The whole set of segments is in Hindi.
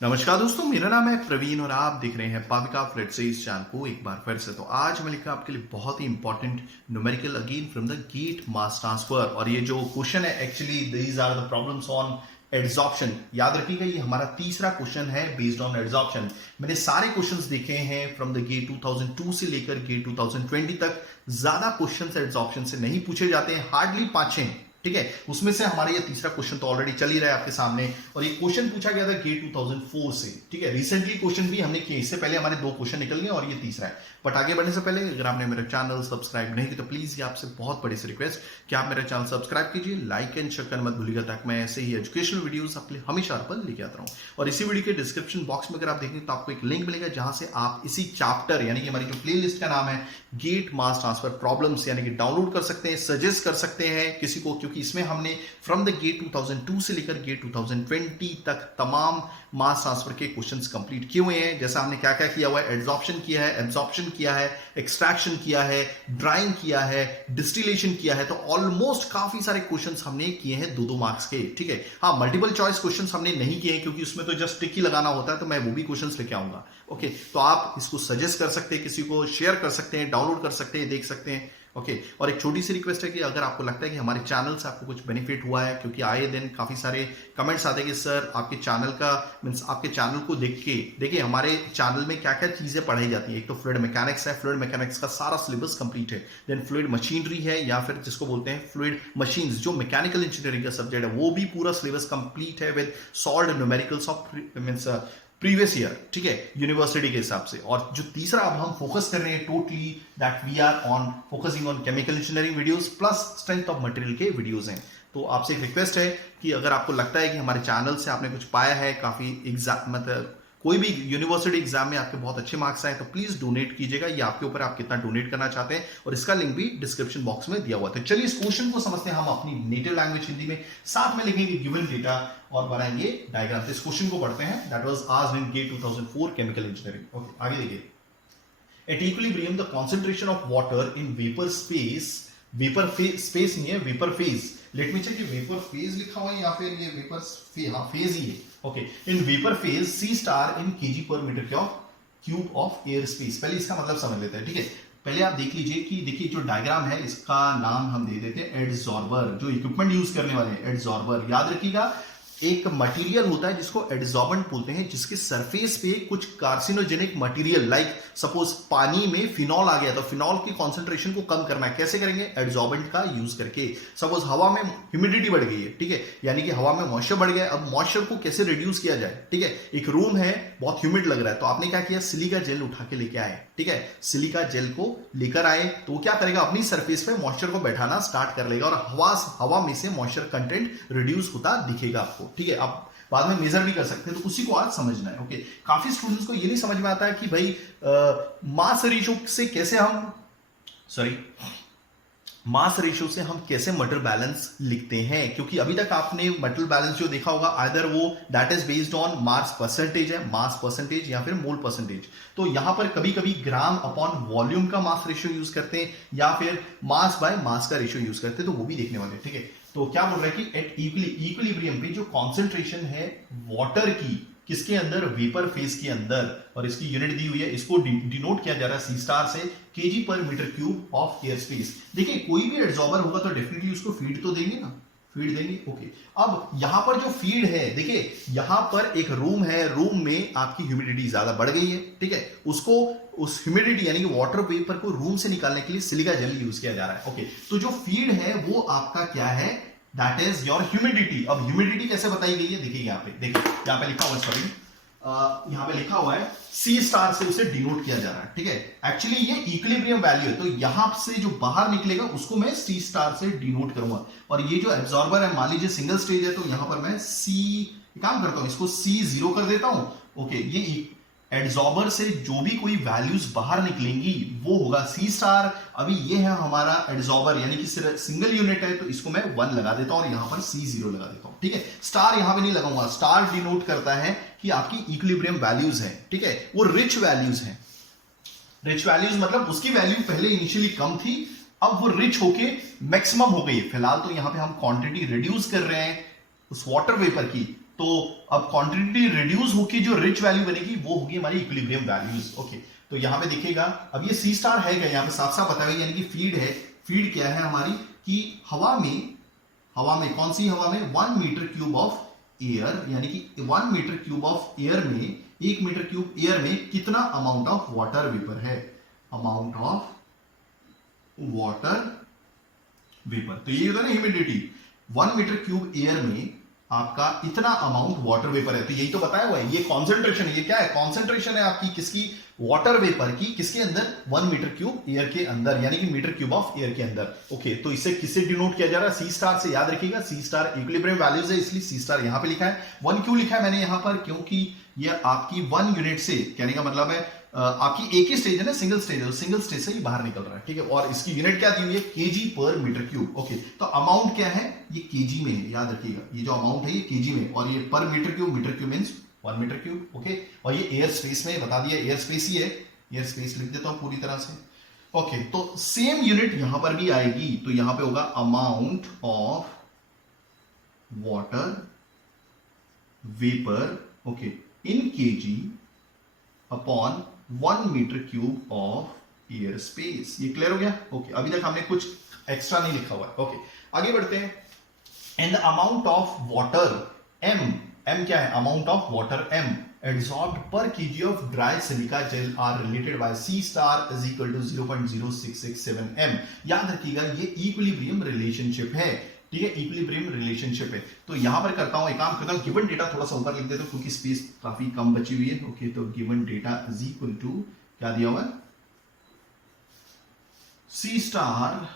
नमस्कार दोस्तों, मेरा नाम है प्रवीण और आप देख रहे हैं पाविका फ्लेट से इस चैनल को एक बार फिर से। तो आज मैं लिखा आपके लिए बहुत ही important numerical again from the GATE mass transfer. और ये जो क्वेश्चन है actually these are the problems on adsorption. याद रखिएगा ये हमारा तीसरा क्वेश्चन है बेस्ड ऑन एड्सॉर्प्शन। मैंने सारे क्वेश्चंस देखे हैं फ्रॉम द गेट 2002 से लेकर गेट 2020 तक। ज्यादा क्वेश्चंस एड्सॉर्प्शन से नहीं पूछे जाते हैं, हार्डली 5-6, ठीक है। उसमें से हमारा ये तीसरा क्वेश्चन तो ऑलरेडी चल ही रहा है आपके सामने। और ये क्वेश्चन पूछा गया था गेट 2004 से, ठीक है। रिसेंटली क्वेश्चन भी हमने किए, इससे पहले हमारे 2 क्वेश्चन निकल गए और ये तीसरा है। बट आगे बढ़ने से पहले अगर आपने मेरा चैनल सब्सक्राइब नहीं किया तो प्लीज ये आपसे बहुत बड़ी सी रिक्वेस्ट कि आप मेरा चैनल सब्सक्राइब कीजिए, लाइक एंड शेयर करना मत भूलिएगा, ताकि मैं ऐसे ही एजुकेशनल वीडियोस आपके लिए हमेशा आप पर लेके आता रहूं। और इसी वीडियो के डिस्क्रिप्शन बॉक्स में अगर आप देखेंगे तो आपको एक लिंक मिलेगा जहां से आप इसी चैप्टर यानी कि हमारी जो प्लेलिस्ट का नाम है गेट मास ट्रांसफर प्रॉब्लम्स यानी कि डाउनलोड कर सकते हैं, सजेस्ट कर सकते हैं किसी को, क्योंकि इसमें हमने फ्रॉम द गेट 2002 से लेकर गेट 2020 तक तमाम मास ट्रांसफर के क्वेश्चंस कंप्लीट किए हुए हैं। जैसा हमने क्या क्या किया हुआ है, एड्सॉर्प्शन किया है, एब्सॉर्प्शन किया है, एक्सट्रैक्शन किया है, ड्राइंग किया है, डिस्टिलेशन किया है। तो ऑलमोस्ट काफी सारे क्वेश्चंस हमने किए हैं 2-2 मार्क्स के, ठीक है। हाँ, मल्टीपल चॉइस क्वेश्चंस हमने नहीं किए हैं क्योंकि उसमें तो जस्ट टिक ही लगाना होता है, तो मैं वो भी क्वेश्चंस लेके आऊंगा। ओके, तो आप इसको सजेस्ट कर सकते हैं, किसी को शेयर कर सकते हैं, डाउनलोड कर सकते हैं, देख सकते हैं। ओके, और एक छोटी सी रिक्वेस्ट है कि अगर आपको लगता है कि हमारे चैनल से आपको कुछ बेनिफिट हुआ है, क्योंकि आए दिन काफी सारे कमेंट्स आते हैं कि सर आपके चैनल का मींस आपके चैनल को देख के देखिए हमारे चैनल में क्या क्या चीजें पढ़ाई जाती है। एक तो फ्लूइड मैकेनिक्स है, फ्लूइड मैकेनिक्स का सारा सिलेबस कंप्लीट है। देन फ्लूइड मशीनरी है या फिर जिसको बोलते हैं फ्लूइड मशीन्स, जो मैकेनिकल इंजीनियरिंग का सब्जेक्ट है, वो भी पूरा सिलेबस कंप्लीट है with solved numericals of means previous year, ठीक है, यूनिवर्सिटी के हिसाब से। और जो तीसरा अब हम फोकस कर रहे हैं totally that we are on focusing on chemical engineering videos plus strength of material के वीडियोस हैं। तो आपसे एक रिक्वेस्ट है कि अगर आपको लगता है कि हमारे चैनल से आपने कुछ पाया है, काफी एग्जाम मतलब कोई भी यूनिवर्सिटी एग्जाम में आपके बहुत अच्छे मार्क्स आए, तो प्लीज डोनेट कीजिएगा। ये आपके ऊपर आप कितना डोनेट करना चाहते हैं, और इसका लिंक भी डिस्क्रिप्शन बॉक्स में दिया हुआ था। चलिए इस क्वेश्चन को समझते हैं हम अपनी नेटिव लैंग्वेज हिंदी में, साथ में लिखेंगे गिवन डेटा और बनाएंगे डायग्राम। तो इस क्वेश्चन को पढ़ते हैं। That was asked in GATE 2004 chemical engineering. Okay, आगे देखिए। At equilibrium the concentration of water in vapor space, vapour space नहीं है, vapour phase. Let me check, vapour phase लिखा हुआ है या फिर ये वेपर फेज ही है। Okay, in vapour phase C star in KG per metre cube of air space. पहले इसका मतलब समझ लेते हैं, ठीक है। पहले आप देख लीजिए कि देखिए जो डायग्राम है इसका नाम हम दे देते हैं एडसॉर्बर। जो इक्विपमेंट यूज करने वाले हैं एडसॉर्बर, याद रखिएगा एक मटेरियल होता है जिसको एडसॉर्बेंट बोलते हैं, जिसके सरफेस पे कुछ कार्सिनोजेनिक मटेरियल लाइक सपोज पानी में फिनॉल आ गया तो फिनॉल की कॉन्सेंट्रेशन को कम करना है। कैसे करेंगे? एडसॉर्बेंट का यूज करके। सपोज हवा में ह्यूमिडिटी बढ़ गई है, ठीक है, यानी कि हवा में मॉइस्चर बढ़ गया। अब मॉइस्चर को कैसे रिड्यूस किया जाए, ठीक है। एक रूम है, बहुत ह्यूमिड लग रहा है, तो आपने क्या किया, सिलिका जेल उठा के लेके आए, ठीक है। सिलिका जेल को लेकर आए तो वो क्या करेगा, अपनी सरफेस पे मॉइस्चर को बैठाना स्टार्ट कर लेगा और हवा में से मॉइस्चर कंटेंट रिड्यूस होता दिखेगा आपको, ठीक है। आप बाद में मेजर भी कर सकते हैं, तो उसी को आज समझना है। ओके, काफी स्टूडेंट्स को ये नहीं समझ में आता है कि भाई मास रेशियो से कैसे हम मास रेशियो से हम कैसे मटेरियल बैलेंस लिखते हैं, क्योंकि अभी तक आपने मटेरियल बैलेंस जो देखा होगा आइदर वो that is based on mass percentage है, मास परसेंटेज या फिर मोल परसेंटेज। तो यहां पर कभी कभी ग्राम अपॉन वॉल्यूम का मास रेशियो यूज करते हैं या फिर मास बाय मास का रेशियो यूज करते हैं, तो वो भी देखने वाले, ठीक है। तो क्या बोल रहे हैं कि एट इक्विलिब्रियम पे जो कॉन्सेंट्रेशन है वाटर की किसके अंदर, वेपर फेज के अंदर, और इसकी यूनिट दी हुई है, इसको डिनोट किया जा रहा है सी स्टार से kg per metre cube of air space. देखिए कोई भी एड्सॉर्बर होगा तो डेफिनेटली उसको फीड तो देंगे ना, फीड देंगे। ओके, अब यहां पर जो फीड है, देखिए यहां पर एक रूम है, रूम में आपकी ह्यूमिडिटी ज्यादा बढ़ गई है, ठीक है। उसको उस ह्यूमिडिटी यानी कि वाटर वेपर को रूम से निकालने के लिए सिलिका जेल यूज किया जा रहा है। ओके, तो जो फीड है वो आपका क्या है, दैट इज योर ह्यूमिडिटी। अब ह्यूमिडिटी कैसे बताई गई है, देखिए यहाँ पे, देखिए यहाँ पे लिखा हुआ है, सॉरी यहाँ पे लिखा हुआ है सी स्टार से उसे डिनोट किया जा रहा है, ठीक है। एक्चुअली ये इक्विलिब्रियम वैल्यू है, तो यहां से जो बाहर निकलेगा उसको मैं सी स्टार से डिनोट करूंगा। और ये जो एब्जॉर्बर है, मान लीजिए सिंगल स्टेज है, तो यहां पर मैं सी काम करता हूं, इसको C0 कर देता हूं। ओके, ये एड्सॉर्बर से जो भी कोई वैल्यूज बाहर निकलेंगी वो होगा सी स्टार। अभी ये है हमारा एड्सॉर्बर यानी कि सिंगल यूनिट है, तो इसको मैं 1 लगा देता हूं और यहां पर C0 लगा देता हूं, ठीक है। स्टार यहां पे नहीं लगाऊंगा, स्टार डिनोट करता है कि आपकी इक्विलिब्रियम वैल्यूज है, ठीक है, वो रिच वैल्यूज है। रिच वैल्यूज मतलब उसकी वैल्यू पहले इनिशियली कम थी, अब वो रिच होके मैक्सिमम हो गई। फिलहाल तो यहां पे हम क्वांटिटी रिड्यूस कर रहे हैं उस वाटर वेपर की, तो अब क्वांटिटी रिड्यूस होके जो रिच वैल्यू बनेगी वो होगी हमारी इक्विलिब्रियम वैल्यूज। ओके, तो यहां पे देखिएगा अब ये सी स्टार है क्या, यहाँ पे साफ साफ बताया यानी कि फीड है। फीड क्या है हमारी कि हवा में कौन सी हवा में 1 मीटर क्यूब ऑफ एयर, यानी कि 1 मीटर क्यूब ऑफ एयर में 1 मीटर क्यूब एयर में कितना अमाउंट ऑफ वाटर वेपर है, अमाउंट ऑफ वाटर वेपर। तो ये होता है ना ह्यूमिडिटी, 1 मीटर क्यूब एयर में आपका इतना अमाउंट वाटर वेपर है। तो यही तो बताया हुआ है, ये कॉन्सेंट्रेशन है, ये क्या है, कॉन्सेंट्रेशन है आपकी किसकी, वाटर वेपर की, किसके अंदर, 1 मीटर क्यूब एयर के अंदर, यानी कि मीटर क्यूब ऑफ एयर के अंदर। ओके, तो इसे किससे डिनोट किया जा रहा है, सी स्टार से। याद रखिएगा सी स्टार इक्विलिब्रियम वैल्यूज है, इसलिए सी स्टार यहां पे लिखा है। 1 क्यों लिखा है मैंने यहां पर, क्योंकि ये आपकी 1 यूनिट से, कहने का मतलब है आपकी एक ही स्टेज है ना, सिंगल स्टेज है, सिंगल स्टेज से ये बाहर निकल रहा है, ठीक है। और इसकी यूनिट क्या दी हुई है, KG per metre cube. Okay, तो अमाउंट क्या है, ये केजी में है, याद रखिएगा ये जो अमाउंट है ये केजी में, और ये per metre cube means 1 metre cube. Okay, और ये एयर स्पेस में बता दिया, एयर स्पेस ही है, एयर स्पेस लिख देता हूं पूरी तरह से। ओके, तो सेम यूनिट यहां पर भी आएगी, तो यहां पे होगा amount of water vapour, okay, in kg upon 1 metre cube of air space. ये क्लियर हो गया। ओके, अभी तक हमने कुछ एक्स्ट्रा नहीं लिखा हुआ है। ओके, आगे बढ़ते हैं। And the amount of water M क्या है, amount of water M absorbed per KG of dry silica gel are related by C star is equal to 0.0667 m। याद रखिएगा ये इक्विलिब्रियम रिलेशनशिप है, ठीक है, इक्विलिब्रियम रिलेशनशिप है। तो यहां पर करता हूं, एक काम करता हूं, गिवन डेटा थोड़ा सा ऊपर लिख देता हूं क्योंकि स्पेस काफी कम बची हुई है। ओके, तो given data is equal to क्या दिया हुआ है, C star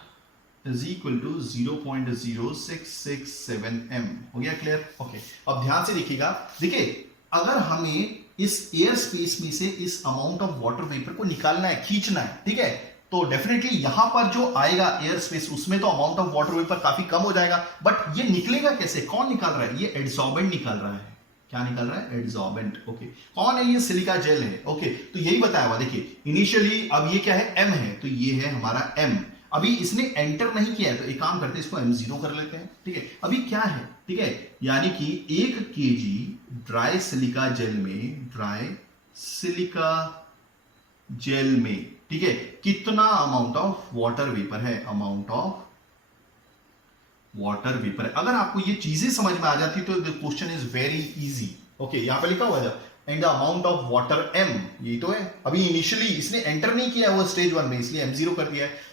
is equal to 0.0667 m। हो गया क्लियर। ओके, अब ध्यान से देखिएगा, देखिए अगर हमें इस एयर स्पेस में से इस अमाउंट ऑफ वाटर वेपर को निकालना है, खींचना है, ठीक है, तो डेफिनेटली यहां पर जो आएगा एयर स्पेस, उसमें तो अमाउंट ऑफ वाटर वेपर काफी कम हो जाएगा, बट ये निकलेगा कैसे, कौन निकाल रहा है, ये एड्सॉर्बेंट निकाल रहा है। क्या निकल रहा है, एड्सॉर्बेंट। ओके, कौन है, ये सिलिका जेल है। ओके, तो यही बताया हुआ, देखिए इनिशियली अब ये क्या है, एम है, तो ये है हमारा एम। अभी इसने एंटर नहीं किया है, तो एक काम करते हैं, इसको m0 कर लेते हैं, ठीक है। अभी क्या है, ठीक है, यानी कि 1 केजी ड्राई सिलिका जेल में, ड्राई सिलिका जेल में, ठीक है, कितना अमाउंट ऑफ वाटर वेपर है, अमाउंट ऑफ वाटर वेपर है। अगर आपको ये चीजें समझ में आ जाती तो the question is very easy. Okay, यहां पे लिखा हुआ है and the amount of water m, यही तो है। अभी इनिशियली इसने एंटर नहीं किया है वो स्टेज 1 में, इसलिए m0 कर दिया है।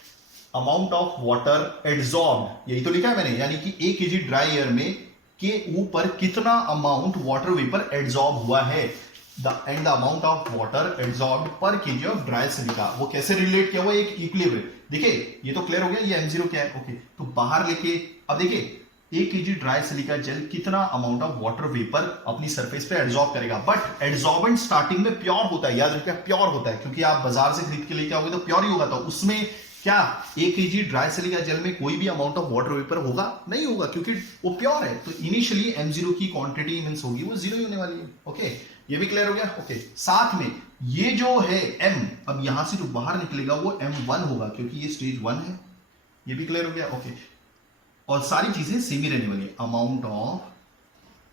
अमाउंट ऑफ वाटर एड्सॉर्ब्ड, यही तो लिखा है मैंने, यानी कि 1 केजी ड्राई एयर में के ऊपर कितना अमाउंट वाटर वेपर एड्सॉर्ब हुआ है, and the amount of water adsorbed पर केजी ऑफ ड्राई सिलिका। वो कैसे रिलेट किया हुआ, एक इक्विलिब्रियम। देखिए ये तो क्लियर हो गया, ये m0 क्या है। ओके, तो बाहर लेके अब देखिए 1 केजी ड्राई सिलिका जेल कितना अमाउंट ऑफ वाटर वेपर अपनी सरफेस पे एड्सॉर्ब करेगा, बट एड्सॉर्बेंट स्टार्टिंग में प्योर होता है, याद रखिएगा प्योर होता है, क्योंकि आप बाजार से खरीद के लेके आओगे तो प्योर ही होगा, तो उसमें क्या 1 केजी ड्राई सिलिका जेल में कोई भी अमाउंट ऑफ वाटर वेपर होगा नहीं होगा, क्योंकि वो प्योर है। तो इनिशियली m0 की क्वांटिटी मींस होगी वो 0 ही होने वाली है। ओके, ये भी क्लियर हो गया। ओके, साथ में ये जो है m, अब यहां से जो बाहर निकलेगा वो m1 होगा, क्योंकि ये स्टेज 1 है। ये भी क्लियर हो गया। ओके, और सारी चीजें सेम ही रहने वाली है। अमाउंट ऑफ,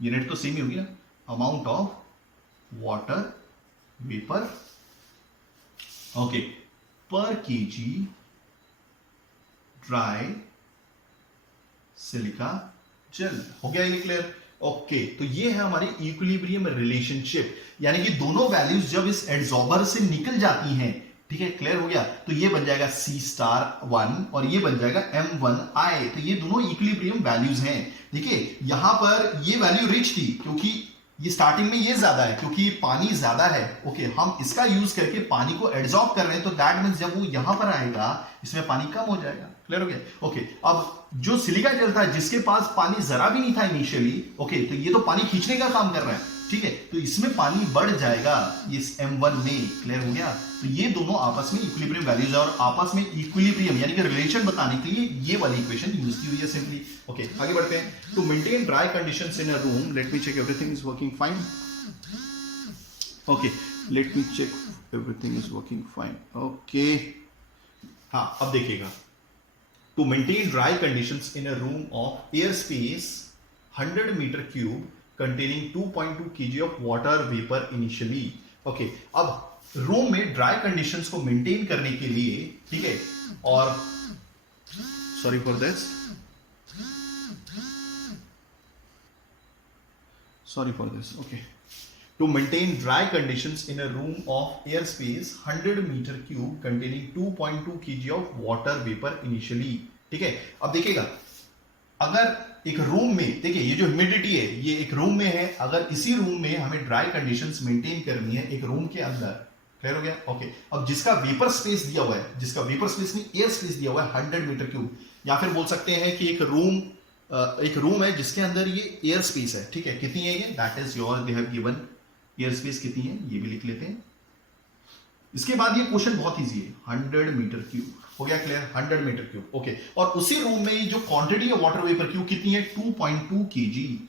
यूनिट तो सेम ही होगी ना, amount of water vapour, okay, पर केजी ड्राई सिलिका जेल। हो गया ये क्लियर। ओके, तो ये है हमारी इक्विलिब्रियम रिलेशनशिप, यानी कि दोनों वैल्यूज जब इस एड्सॉर्बर से निकल जाती हैं, ठीक है, क्लियर हो गया, तो ये बन जाएगा C*1 और ये बन जाएगा M1I। तो ये दोनों इक्विलिब्रियम वैल्यूज हैं। देखिए यहां पर ये वैल्यू रिच थी, क्योंकि ये स्टार्टिंग में ये ज्यादा है, क्योंकि पानी ज्यादा है। ओके, हम इसका यूज करके पानी को एड्सॉर्ब कर रहे हैं, तो दैट मींस जब वो यहां पर आएगा इसमें पानी कम हो जाएगा। क्लियर हो गया। ओके, अब जो सिलिका जेल था जिसके पास पानी जरा भी नहीं था इनिशियली, ओके, तो ये तो पानी खींचने का काम कर रहा है, ठीक है, तो इसमें पानी बढ़ जाएगा इस M1 में। क्लियर हो गया। तो ये दोनों आपस में इक्विलिब्रियम वैल्यूज है, और आपस में इक्विलिब्रियम यानी कि रिलेशन बताने के लिए ये वाली इक्वेशन यूज की हुई है सिंपली। ओके, आगे बढ़ते हैं। To maintain dry conditions in a room, let me check everything is working fine. Okay, let me check everything is working fine. Okay, हाँ, अब देखिएगा, to maintain dry conditions in a room of air space 100 meter cube containing 2.2 kg of water vapor initially. Okay, अब रूम में ड्राई कंडीशंस को मेंटेन करने के लिए, ठीक है, और sorry for this, okay, to maintain dry conditions in a room of airspace 100 meter cube containing 2.2 kg of water vapor initially. ठीक है, अब देखिएगा, अगर एक रूम में, देखिए ये जो ह्यूमिडिटी है ये एक रूम में है, अगर इसी रूम में हमें ड्राई कंडीशंस मेंटेन करनी है एक रूम के अंदर, क्लियर हो गया? ओके, अब जिसका वेपर स्पेस दिया हुआ है, जिसका वेपर स्पेस नहीं एयर स्पेस दिया हुआ है 100 मीटर क्यूब, या फिर बोल सकते हैं कि एक रूम है जिसके अंदर ये एयर स्पेस है, ठीक है, कितनी है ये, that is your, they have given air space कितनी है, ये भी लिख लेते हैं। इसके बाद ये क्वेश्चन बहुत इजी है, 100 मीटर क्यूब, हो गया क्लियर, 100 मीटर क्यूब, ओके, और उसी रूम में जो क्वांटिटी है वाटर वेपर क्यूब कितनी है, 2.2 केजी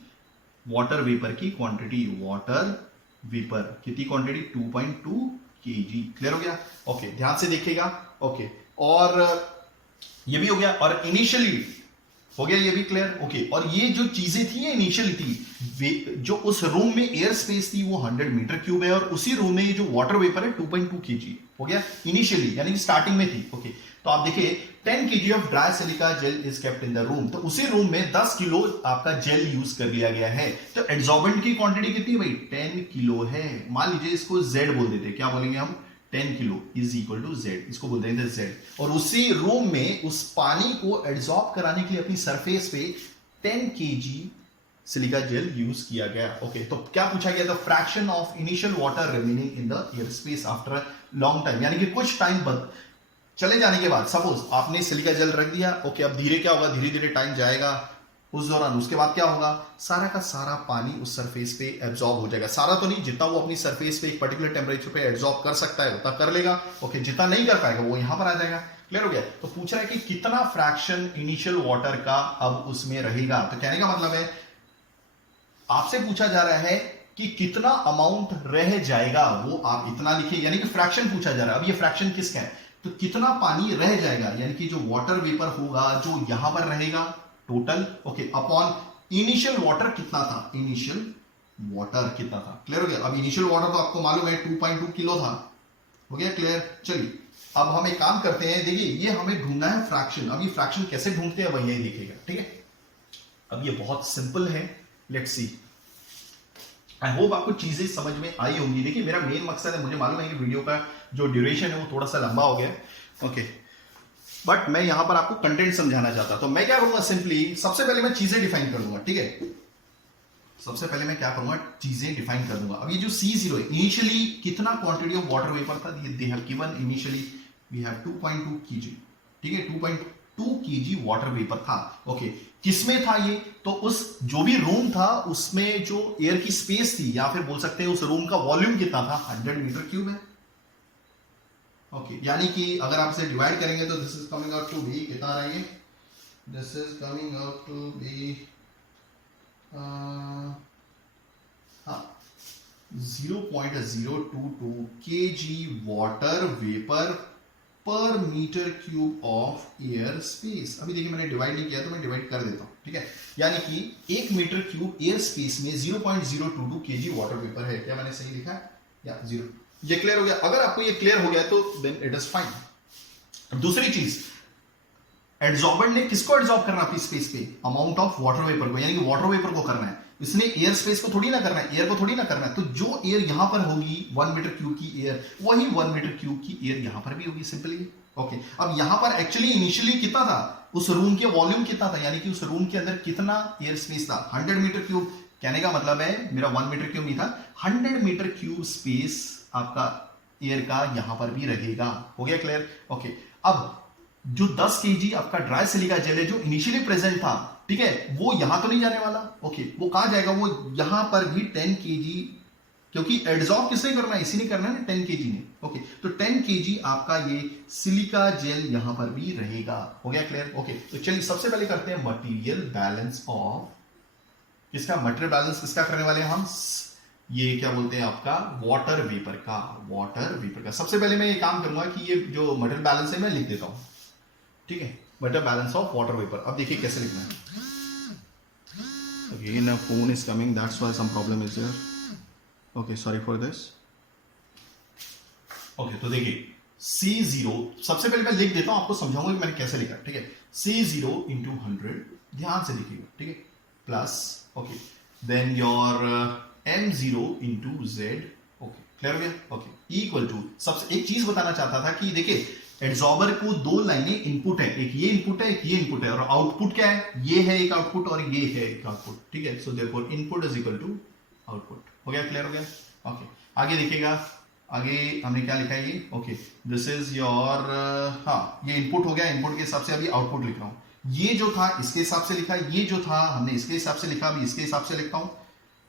वाटर वेपर की क्वांटिटी, वाटर वेपर कितनी क्वांटिटी, 2.2 केजी, क्लियर हो गया? ओके, ध्यान से देखिएगा, ओके, और ये भी हो गया, और इनिशियली हो गया, ये भी क्लियर, ओके, और ये जो चीजें थी इनिशियली थी, जो उस रूम में एयर स्पेस थी वो 100 मीटर क्यूब है, और उसी रूम में ये जो वाटर वेपर है 2.2 केजी, हो गया इनिशियली, यानी कि स्टार्टिंग में थी, ओके, तो आप देखिए 10 KG of dry silica jail is kept in the room, तो उसी रूम में 10 किलो आपका जेल यूज कर लिया गया है, तो एड्सॉर्बेंट की क्वांटिटी कितनी है भाई, 10 किलो है, मान लीजिए इसको जेड बोल देते, क्या बोलेंगे हम, 10 kilo is equal to Z, इसको बोल देंगे जेड, और उसी रूम में उस पानी को एब्जॉर्ब कराने के लिए अपनी सरफेस पे 10 केजी सिलिका जेल यूज किया गया, ओके, तो क्या पूछा गया था, fraction of initial water remaining in the air space after long time, यानी कि कुछ टाइम बाद चले जाने के बाद, सपोज आपने सिलिका जेल रख दिया, ओके, अब धीरे क्या होगा, धीरे धीरे टाइम जाएगा, उस दौरान उसके बाद क्या होगा, सारा का सारा पानी उस सरफेस पे एब्जॉर्ब हो जाएगा, सारा तो नहीं, जितना वो अपनी सरफेस पे एक पर्टिकुलर टेम्परेचर पे एब्जॉर्ब कर सकता है उतना कर लेगा, ओके, जितना नहीं कर पाएगा वो यहां पर आ जाएगा, क्लियर हो गया? तो पूछ रहा है कि कितना फ्रैक्शन इनिशियल वाटर का अब उसमें रहेगा, तो कहने का मतलब है आपसे पूछा जा रहा है कि कितना अमाउंट रह जाएगा, वो आप इतना लिखिए, यानी कि फ्रैक्शन पूछा जा रहा है, अब ये फ्रैक्शन किसका है, तो कितना पानी रह जाएगा, यानी कि जो वाटर वेपर होगा जो यहां पर रहेगा total, okay, upon initial water कितना था, इनिशियल वाटर कितना था, क्लियर हो गया? अब इनिशियल वाटर तो आपको मालूम है 2.2 किलो था, हो गया क्लियर? चलिए अब हम एक काम करते हैं, देखिए ये हमें ढूंढना है फ्रैक्शन, अब ये फ्रैक्शन कैसे ढूंढते हैं वही देखिएगा, ठीक है? अब ये बहुत सिंपल है, लेट्स सी, आई होप आपको चीजें समझ में आई होंगी। देखिए मेरा मेन मकसद है, मुझे मालूम है कि वीडियो का जो ड्यूरेशन है वो थोड़ा सा लंबा हो गया, ओके, बट मैं यहां पर आपको कंटेंट समझाना चाहता, तो मैं क्या करूंगा, सिंपली सबसे पहले मैं चीजें डिफाइन कर दूंगा, ठीक है? सबसे पहले मैं क्या करूंगा, चीजें डिफाइन कर दूंगा। अब ये जो C0 है, इनिशियली कितना क्वांटिटी ऑफ वाटर वेपर था, they have given initially we have 2.2 kg, ठीक है, 2.2 केजी वाटर वेपर था, ओके, किसमें था ये, तो उस जो भी रूम था उसमें जो एयर की स्पेस थी, या फिर बोल सकते हैं उस रूम का वॉल्यूम कितना था, 100 मीटर क्यूब है, ओके, यानी कि अगर आप इसे डिवाइड करेंगे तो this is coming out to be कितना रहेंगे, this is coming out to be 0.022 kg water vapour per metre cube of air space. अभी देखिए मैंने डिवाइड नहीं किया तो मैं डिवाइड कर देता हूं, ठीक है, यानी कि 1 मीटर क्यूब एयर स्पेस में 0.022 kg वाटर वेपर है, क्या मैंने सही लिखा है, या 0, ये क्लियर हो गया? अगर आपको ये क्लियर हो गया तो देन इट इज फाइन। दूसरी चीज, एड्सॉर्बेंट ने किसको एड्सॉर्ब करना अपनी स्पेस पे, अमाउंट ऑफ वाटर वेपर को, यानी कि वाटर वेपर को करना है, इसने एयर स्पेस को थोड़ी ना करना है, एयर को थोड़ी ना करना है, तो जो एयर यहां पर होगी 1 मीटर क्यूब की एयर, वही 1 मीटर क्यूब की एयर यहां पर भी होगी, सिंपली, ओके। अब यहां पर एक्चुअली इनिशियली कितना था, उस रूम के वॉल्यूम कितना था, यानी कि उस रूम के अंदर कितना एयर स्पेस था, 100 मीटर क्यूब, कहने का मतलब है मेरा 1 मीटर क्यूब नहीं था, 100 मीटर क्यूब स्पेस आपका एयर का यहां पर भी रहेगा, हो गया क्लियर? ओके, अब जो 10 केजी आपका ड्राई सिलिका जेल है जो इनिशियली प्रेजेंट था, ठीक है, वो यहां तो नहीं जाने वाला, ओके, वो कहां जाएगा, वो यहां पर भी 10 केजी, क्योंकि एड्सॉर्ब किसने करना है, इसी ने करना है ना, 10 केजी ने, ओके, तो 10 केजी आपका ये सिलिका जेल यहां पर भी रहेगा, हो गया क्लियर? ओके, तो चलिए सबसे पहले करते हैं मटेरियल बैलेंस ऑफ किसका, मटेरियल बैलेंस किसका करने वाले हैं हम, ये क्या बोलते हैं आपका वाटर वेपर का, वाटर वेपर का। सबसे पहले मैं ये काम करूंगा कि ये जो मटेरियल बैलेंस है मैं लिख देता हूं, ठीक है, material balance of water vapour. अब देखिए कैसे लिखना है, Again, a phone is coming. That's why some problem is there. Okay, sorry for this. Okay, तो देखिए C0 सबसे पहले मैं लिख देता हूं, आपको समझाऊंगा कि मैंने कैसे लिखा. ठीक है, C0 into 100, ध्यान से लिखिएगा. ठीक है, plus okay, then your M0 into Z. Okay, clear हो गया. ओके, इक्वल टू सबसे एक चीज बताना चाहता था कि देखिए एड्सॉर्बर को दो लाइनें इनपुट है, एक ये इनपुट है, एक ये इनपुट है, और आउटपुट क्या है, ये है एक आउटपुट और ये है एक आउटपुट. ठीक है, so therefore input is equal to output. हो गया, क्लियर हो गया. ओके, आगे देखिएगा, आगे हमने क्या लिखा है ये. ओके, दिस इज योर, हाँ ये इनपुट हो गया, इनपुट के हिसाब से अभी आउटपुट लिख रहा हूं. ये जो था इसके हिसाब से लिखा, ये जो था हमने इसके हिसाब से लिखा, अभी इसके हिसाब से लिखता हूं.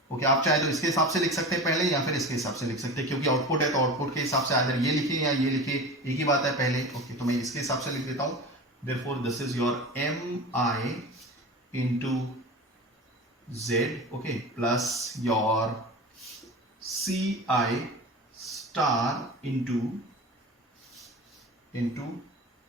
ओके, आप चाहे तो इसके हिसाब से लिख सकते हैं पहले, या फिर इसके हिसाब से लिख सकते हैं, क्योंकि आउटपुट है तो आउटपुट के हिसाब से अगर ये लिखे या ये लिखे एक ही बात है पहले. ओके, तो मैं इसके हिसाब से लिख देता हूं. Therefore this is your Mi into Z. Okay, plus your Ci star into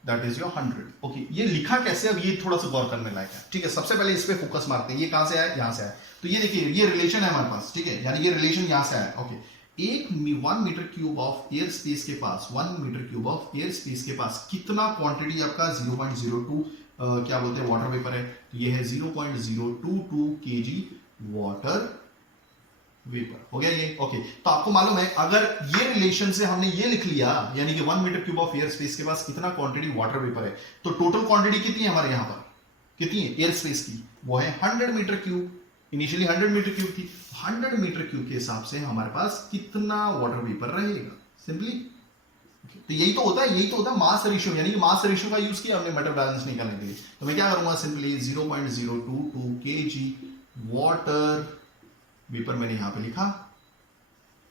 that is your 100. Okay, ये लिखा कैसे, अब ये थोड़ा सा गौर करने लायक है. ठीक है, सबसे पहले इस पे फोकस मारते हैं. ये कहां से आया, यहां से आया. तो ये देखिए ये रिलेशन है हमारे पास. ठीक है, यानी ये रिलेशन यहां से आया. Okay, 1 metre cube of air space के पास, 1 metre cube of air space के पास कितना क्वांटिटी आपका 0.02 क्या बोलते हैं वाटर वेपर है. तो ये है 0.022 kg वाटर वेपर. हो गया ये. ओके, तो आपको मालूम है अगर ये रिलेशन से हमने ये लिख लिया, यानी कि 1 metre cube of air space के पास कितना क्वांटिटी वाटर वेपर है, तो टोटल क्वांटिटी कितनी है हमारे यहां पर, कितनी है एयर स्पेस की, वो है 100 metre cube. Initially 100 metre cube थी. 100 मीटर क्यूब के हिसाब से हमारे पास कितना वाटर वेपर रहेगा, सिंपली. तो यही तो होता है मास रेशियो, यानी कि मास रेशियो का यूज किया हमने मेटल बैलेंस निकालने के लिए. तो मैं क्या करूंगा, सिंपली 0.022 kg वाटर वेपर मैंने यहां पे लिखा.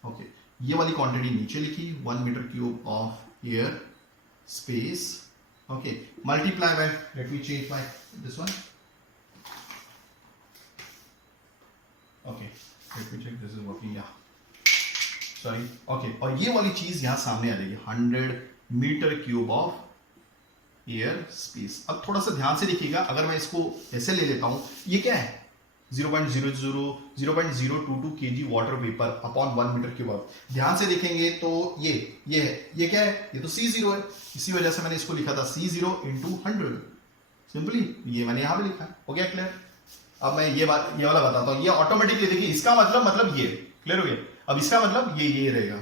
ओके, ये वाली क्वांटिटी नीचे लिखी, 1 metre cube of air space. Okay, multiply by, let me change by this one. Okay, let me check this is working. या सॉरी. ओके, और ये वाली चीज यहां सामने आ जाएगी, 100 metre cube of air space. अब थोड़ा सा ध्यान से देखिएगा, अगर मैं इसको ऐसे ले लेता हूं, ये क्या है 0.022 kg water vapour upon 1 metre cube. ध्यान से देखेंगे तो ये है, ये क्या है, ये तो C0 है. इसी वजह से मैंने इसको लिखा था C0 into 100. सिंपली ये मैंने यहां पे लिखा है. हो गया क्लियर. अब मैं ये वाला बताता हूं. ये ऑटोमेटिकली देखिए इसका मतलब ये क्लियर हो गया. अब इसका मतलब ये रहेगा,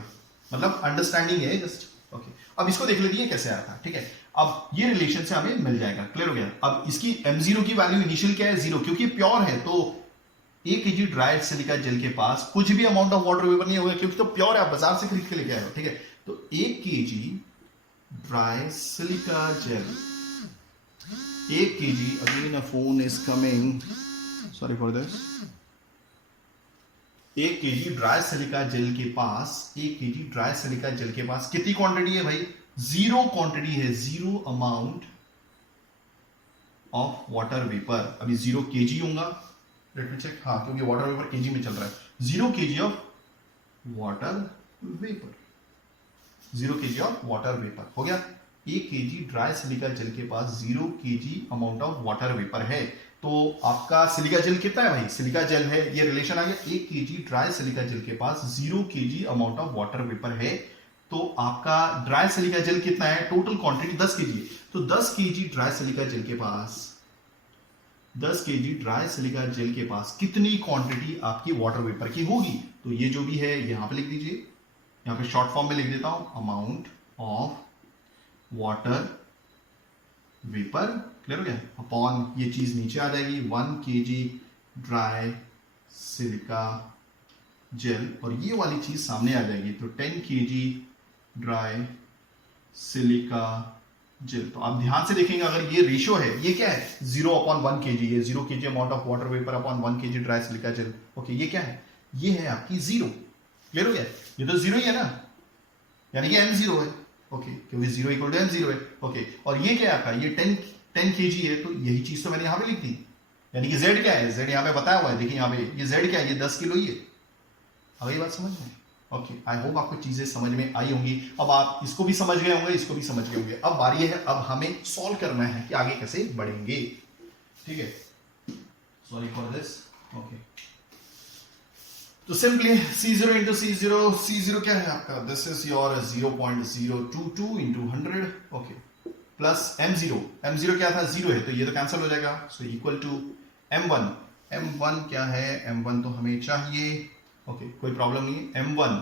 मतलब अंडरस्टैंडिंग है जस्ट. ओके, अब इसको देख लीजिए कैसे आया था. ठीक है, अब ये रिलेशन से हमें मिल जाएगा. क्लियर हो गया. अब इसकी M0 की वैल्यू इनिशियल क्या है, 0, क्योंकि प्योर है. तो 1 kg ड्राई सिलिका जेल के पास कुछ भी अमाउंट ऑफ वाटर वेपर नहीं होगा, क्योंकि तो प्योर है, आप बाजार से खरीद के लेके आए हो. ठीक है, तो 1 kg dry silica jail, 1 kg, again a phone is coming, sorry for this. 1 kg dry silica jail के पास, 1 kg ड्राई सिलिका जेल के पास कितनी क्वांटिटी है भाई, 0 क्वांटिटी है, 0 अमाउंट ऑफ वाटर वेपर. अभी 0 kg होगा, लेट मी चेक. हाँ, क्योंकि वाटर वेपर केजी में चल रहा है. 0 kg of water vapour, 0 kg of water vapour. हो गया. 1 kg ड्राई सिलिका जेल के पास 0 kg amount of water vapour है. तो आपका सिलिका जेल कितना है भाई, सिलिका जेल है, ये रिलेशन आ गया. 1 kg ड्राई सिलिका जेल के पास 0 kg amount of water vapour है. तो आपका ड्राई सिलिका जेल कितना है, टोटल क्वांटिटी 10 kg. तो 10 kg ड्राई सिलिका जेल के पास, 10 kg ड्राई सिलिका जेल के पास कितनी क्वांटिटी आपकी वाटर वेपर की होगी. तो ये जो भी है यहां पे लिख दीजिए, यहां पे शॉर्ट फॉर्म में लिख देता हूं, amount of water vapour. Clear हो गया. अपॉन ये चीज नीचे आ जाएगी, 1 kg ड्राई सिलिका जेल, और ये वाली चीज सामने आ जाएगी. तो 10 kg ड्राई सिलिका जेल. तो आप ध्यान से देखेंगे, अगर ये रेशियो है, ये क्या है 0/1 kg, ये 0 kg amount of water vapour upon 1 kg dry silica jail. Okay, ये क्या है, ये है आपकी 0. क्लियर हो गया. ये तो 0 ही है ना, यानी कि M0 है. ओके, क्योंकि 0 इक्वल टू M0 है. ओके, और ये क्या है आपका, ये 10 kg है. तो यही चीज तो मैंने यहां पे लिख दी, यानी कि Z क्या है, Z यहां पे बताया हुआ है. देखिए यहां पे ये Z क्या है, ये 10 किलो ही है. अब ये बात समझ में. ओके, आई होप आपको चीजें समझ में आई होंगी. अब आप इसको भी समझ गए होंगे, इसको भी समझ गए होंगे. अब बारी है, अब हमें सॉल्व करना है कि आगे कैसे बढ़ेंगे. ठीक है, सॉरी फॉर दिस. ओके, तो सिंपली C0 इंटू C0 क्या है आपका, this is your 0.022 into 100, okay, plus M0 क्या था, 0 है, तो ये तो कैंसिल हो जाएगा, सो इक्वल टू M1 क्या है, M1 तो हमें चाहिए, ओके, कोई प्रॉब्लम नहीं है, M1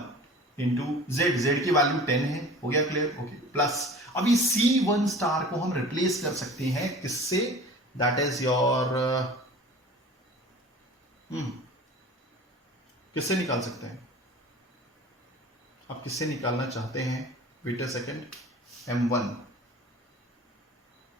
इंटू Z की वैल्यू 10 है, हो गया क्लियर, ओके, प्लस अभी C1 स्टार को हम रिप्लेस कर सकते हैं किससे, दैट इज योर किससे निकाल सकते हैं, आप किससे निकालना चाहते हैं, wait a second, M1,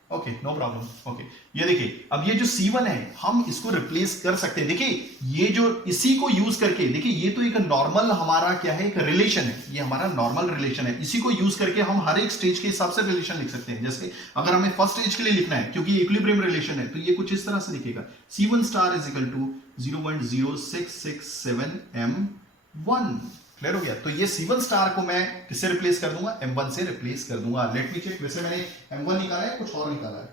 okay, no problem, okay, ये देखिए अब ये जो C1 है हम इसको रिप्लेस कर सकते हैं, देखिए ये जो इसी को यूज करके, देखिए ये तो एक नॉर्मल हमारा क्या है, एक रिलेशन है, ये हमारा नॉर्मल रिलेशन है, इसी को यूज करके हम हर एक स्टेज के हिसाब से रिलेशन लिख सकते हैं, जैसे अगर हमें फर्स्ट स्टेज के लिए लिखना है क्योंकि इक्विलिब्रियम रिलेशन है, तो ये कुछ इस तरह से दिखेगा, C1 star is equal to 0.0667 M1, clear हो गया, तो ये C1 स्टार को मैं किससे रिप्लेस कर दूंगा, M1 से रिप्लेस कर दूंगा, लेट मी चेक, वैसे मैंने M1 निकाला है, कुछ और निकाला है,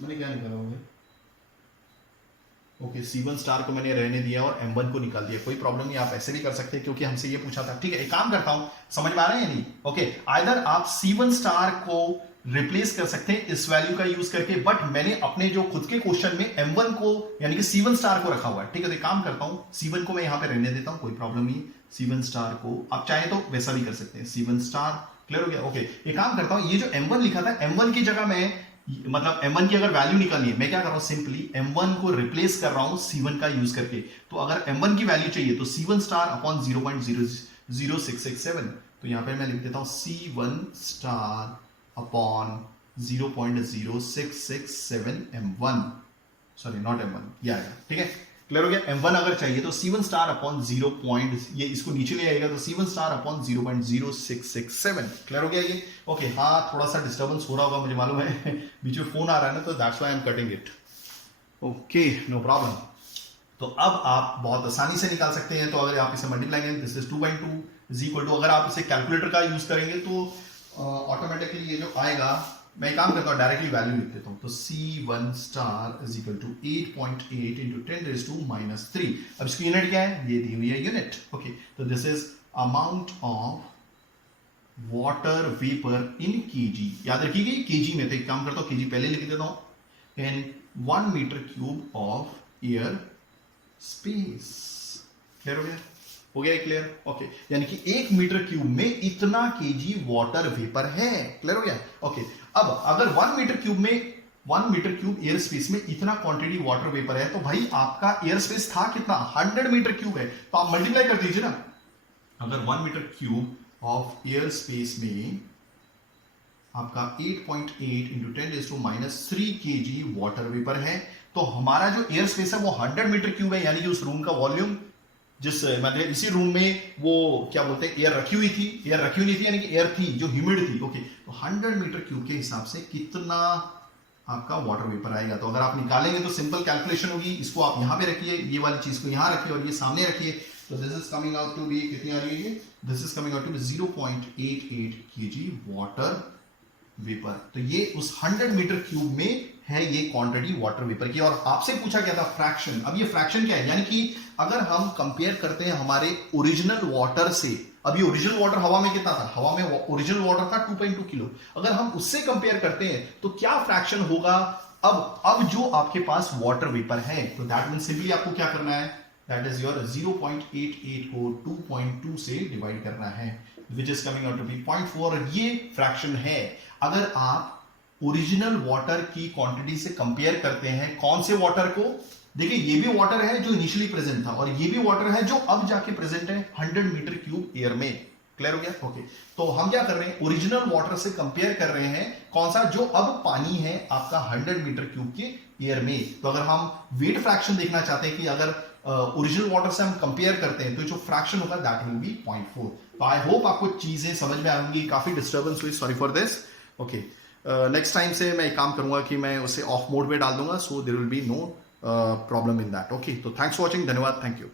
मैंने क्या निकाला होगा, ओके, C1 स्टार को मैंने रहने दिया और M1 को निकाल दिया, कोई प्रॉब्लम नहीं, आप ऐसे भी कर सकते हैं क्योंकि हमसे ये पूछा था, ठीक है, एक काम करता हूं, समझ में आ रहा है या नहीं, ओके, आइदर आप C1 स्टार को रिप्लेस कर सकते हैं इस वैल्यू का यूज करके, बट मैंने अपने जो खुद के क्वेश्चन में M1 को यानी कि C1 स्टार को रखा हुआ है, ठीक है, तो काम करता हूं, C1 को मैं यहां पे रहने देता हूं, कोई प्रॉब्लम नहीं, C1 स्टार को आप चाहे तो वैसा भी कर सकते हैं, C1 स्टार, क्लियर हो गया, ओके, एक काम करता हूं, ये जो M1 लिखा था, M1 की जगह मैं मतलब M1 की अगर वैल्यू निकालनी है, मैं क्या कर रहा हूं, सिंपली M1 को रिप्लेस कर रहा हूं C1 का यूज करके, तो अगर M1 की वैल्यू चाहिए तो C1 स्टार अपॉन 0.00667, तो यहां पे मैं लिख देता हूं C1 star upon 0.0667 M1, sorry not M1, ये आएगा, ठीक है, क्लियर हो गया, M1 अगर चाहिए तो C1 स्टार अपॉन 0. ये इसको नीचे ले आएगा तो C1 स्टार अपॉन 0.0667, क्लियर हो गया ये, ओके, हाँ थोड़ा सा डिस्टर्बेंस हो रहा होगा मुझे मालूम है, बीच में फोन आ रहा है ना, तो that's why I am cutting it, okay, no problem, तो अब आप बहुत आसानी से निकाल सकते हैं, तो अगर आप इसे मल्टीप्लाई करेंगे, this is 2.2 is equal to, अगर आप इसे कैलकुलेटर का यूज करेंगे तो ऑटोमेटिकली ये जो आएगा, मैं काम करता हूं डायरेक्टली वैल्यू लिख देता हूं, तो C1 star is equal to 8.8 into 10⁻³ अब इसकी यूनिट क्या है, ये दी हुई है यूनिट, ओके, तो this is amount of water vapour in KG, याद रखिएगा केजी में, तो एक काम करता हूं केजी पहले लिख देता हूं, in 1 metre cube of air space, clear हो गया, क्लियर, ओके, यानी कि 1 मीटर क्यूब में इतना केजी वाटर वेपर है, क्लियर हो गया, ओके, अब अगर 1 मीटर क्यूब एयर स्पेस में इतना क्वांटिटी वाटर वेपर है, तो भाई आपका एयर स्पेस था कितना, 100 मीटर क्यूब है, तो आप मल्टीप्लाई कर दीजिए ना, अगर 1 metre cube of air space में आपका 8.8 इंटू 10⁻³ केजी वाटर वेपर है, तो हमारा जो एयर स्पेस है वो 100 मीटर क्यूब है, यानी कि उस रूम का वॉल्यूम, जिस मतलब इसी रूम में वो क्या बोलते हैं, एयर रखी हुई नहीं थी, यानी कि एयर थी जो ह्यूमिड थी, ओके, तो 100 मीटर क्यूब के हिसाब से कितना आपका वाटर वेपर आएगा, तो अगर आप निकालेंगे तो सिंपल कैलकुलेशन होगी, इसको आप यहां पे रखिए, ये वाली चीज को यहां रखिए और ये सामने रखिए, तो this is coming out to be, कितनी आ रही है ये, this is coming out to be 0.88 kg water vapour, तो ये उस 100 मीटर क्यूब में है ये क्वांटिटी वाटर वेपर की, और आपसे पूछा गया था फ्रैक्शन, अब ये फ्रैक्शन क्या है, यानी कि अगर हम कंपेयर करते हैं हमारे ओरिजिनल वाटर से, अभी ओरिजिनल वाटर हवा में कितना था, हवा में ओरिजिनल वाटर था 2.2 किलो, अगर हम उससे कंपेयर करते हैं तो क्या फ्रैक्शन होगा, अब जो आपके पास वाटर वेपर है, तो दैट मींस सिंपली आपको क्या करना है, दैट इज योर 0.88 को 2.2 से डिवाइड करना है, which is coming out to be 0.4, ये फ्रैक्शन है, अगर आप ओरिजिनल वाटर की क्वांटिटी से कंपेयर करते हैं, कौन से वाटर को, देखिए ये भी वाटर है जो इनिशियली प्रेजेंट था और ये भी वाटर है जो अब जाके प्रेजेंट है 100 मीटर क्यूब एयर में, क्लियर हो गया, ओके, तो हम क्या कर रहे हैं, ओरिजिनल वाटर से कंपेयर कर रहे हैं, कौन सा, जो अब पानी है आपका 100 मीटर क्यूब के एयर में, तो अगर हम वेट फ्रैक्शन देखना चाहते हैं कि अगर ओरिजिनल वाटर से हम कंपेयर करते हैं तो जो फ्रैक्शन होगा दैट विल बी 0.4, तो आई होप आपको चीजें समझ में आएंगी, काफी डिस्टर्बेंस हुई, sorry for this, okay, next time से मैं एक काम करूंगा कि मैं उसे ऑफ मोड में डाल दूंगा, so there will be no problem in that, okay, तो थैंक्स फॉर वॉचिंग, धन्यवाद, थैंक यू।